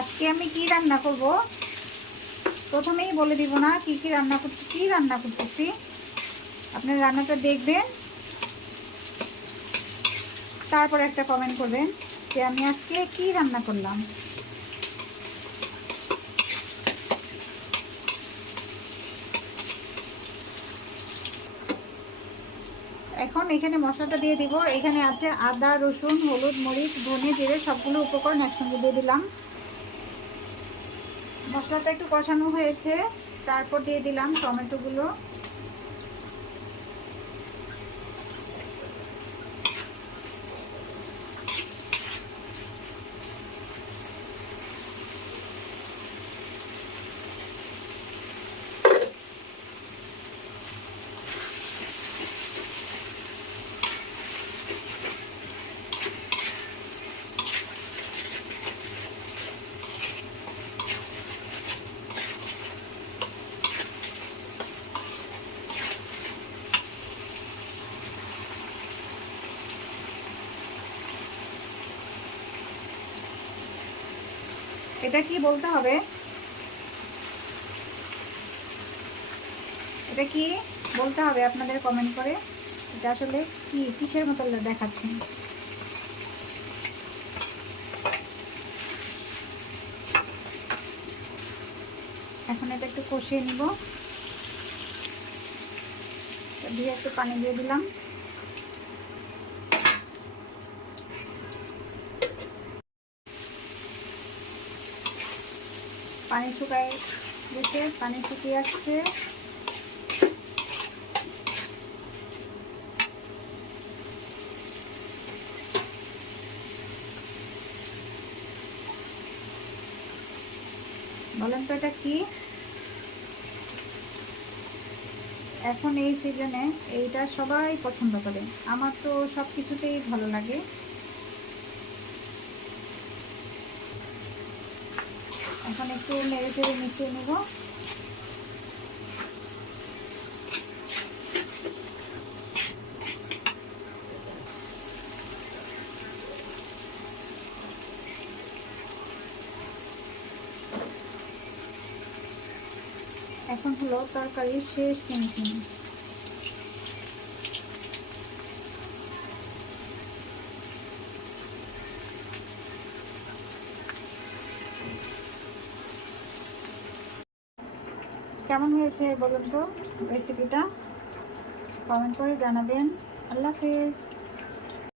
আজকে আমি কি রান্না করব প্রথমেই বলে দিব না কি রান্না করতেছি। আপনারা রান্নাটা দেখবেন, তারপর একটা কমেন্ট করবেন যে আমি আজকে কি রান্না করলাম। এখন এখানে মশলাটা দিয়ে দিব। এখানে আছে আদা, রসুন, হলুদ, মরিচ, ধনে, জিরে সবগুলো উপকরণ একসঙ্গে দিয়ে দিলাম। মশলাটা একটু কষানো হয়েছে, তারপর দিয়ে দিলাম টমেটোগুলো। এটা কি বলতে হবে, এটা কি বলতে হবে আপনাদের কমেন্ট করে। এটা আসলে কি কিসের মতো দেখাচ্ছে। এখন এটা একটু কষিয়ে নিব। দিয়ে একটু পানি দিয়ে দিলাম। পানি শুকায় গেছে, পানি শুকিয়ে আসছে। বলেন তো এটা কি? এখন এই সিজনে এইটা সবাই পছন্দ করে, আমার তো সব কিছুতেই ভালো লাগে। এখন একটু নেড়ে চেড়ে মিশিয়ে নেব। এখন হলো তরকারির শেষ ফিনিশিং। কেমন হয়েছে বলুন তো রেসিপিটা, কমেন্ট করে জানাবেন। আল্লাহ হাফেজ।